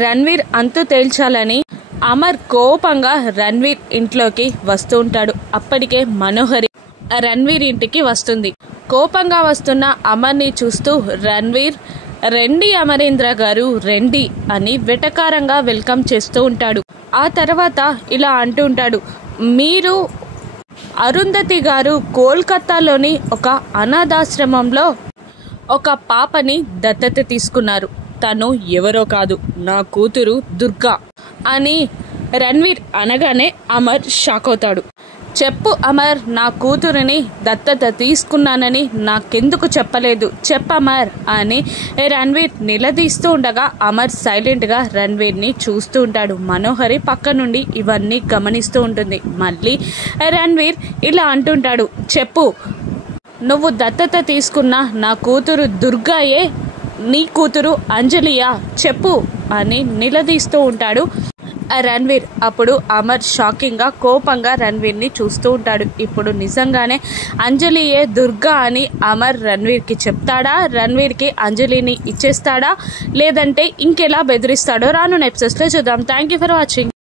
రణ్వీర్ అంతు తేల్చాలని అమర్ కోపంగా రణ్వీర్ ఇంట్లోకి వస్తూ ఉంటాడు. అప్పటికే మనోహరి రణ్వీర్ ఇంటికి వస్తుంది. కోపంగా వస్తున్న అమర్ని చూస్తూ రణ్వీర్, రెండి అమరేంద్ర గారు రెండి అని వెటకారంగా వెల్కమ్ చేస్తూ ఉంటాడు. ఆ తర్వాత ఇలా అంటూ ఉంటాడు, మీరు అరుంధతి గారు కోల్కతాలోని ఒక అనాథాశ్రమంలో ఒక పాపని దత్తత తీసుకున్నారు. తను ఎవరో కాదు, నా కూతురు దుర్గా అని రణ్వీర్ అనగానే అమర్ షాక్ అవుతాడు. చెప్పు అమర్, నా కూతురిని దత్తత తీసుకున్నానని నాకెందుకు చెప్పలేదు, చెప్పమర్ అని రణ్వీర్ నిలదీస్తూ ఉండగా అమర్ సైలెంట్గా రణ్వీర్ని చూస్తూ ఉంటాడు. మనోహరి పక్క నుండి ఇవన్నీ గమనిస్తూ ఉంటుంది. మళ్ళీ రణ్వీర్ ఇలా అంటుంటాడు, చెప్పు, నువ్వు దత్తత తీసుకున్న నా కూతురు దుర్గాయే, నీ కూతురు అంజలియా, చెప్పు అని నిలదీస్తూ ఉంటాడు రణ్వీర్. అప్పుడు అమర్ షాకింగ్గా కోపంగా రణ్వీర్ని చూస్తూ ఉంటాడు. ఇప్పుడు నిజంగానే అంజలియే దుర్గా అని అమర్ రణ్వీర్కి చెప్తాడా, రణ్వీర్కి అంజలిని ఇచ్చేస్తాడా, లేదంటే ఇంకెలా బెదిరిస్తాడో రాను ఎపిసోడ్స్లో చూద్దాం. Thank you for watching.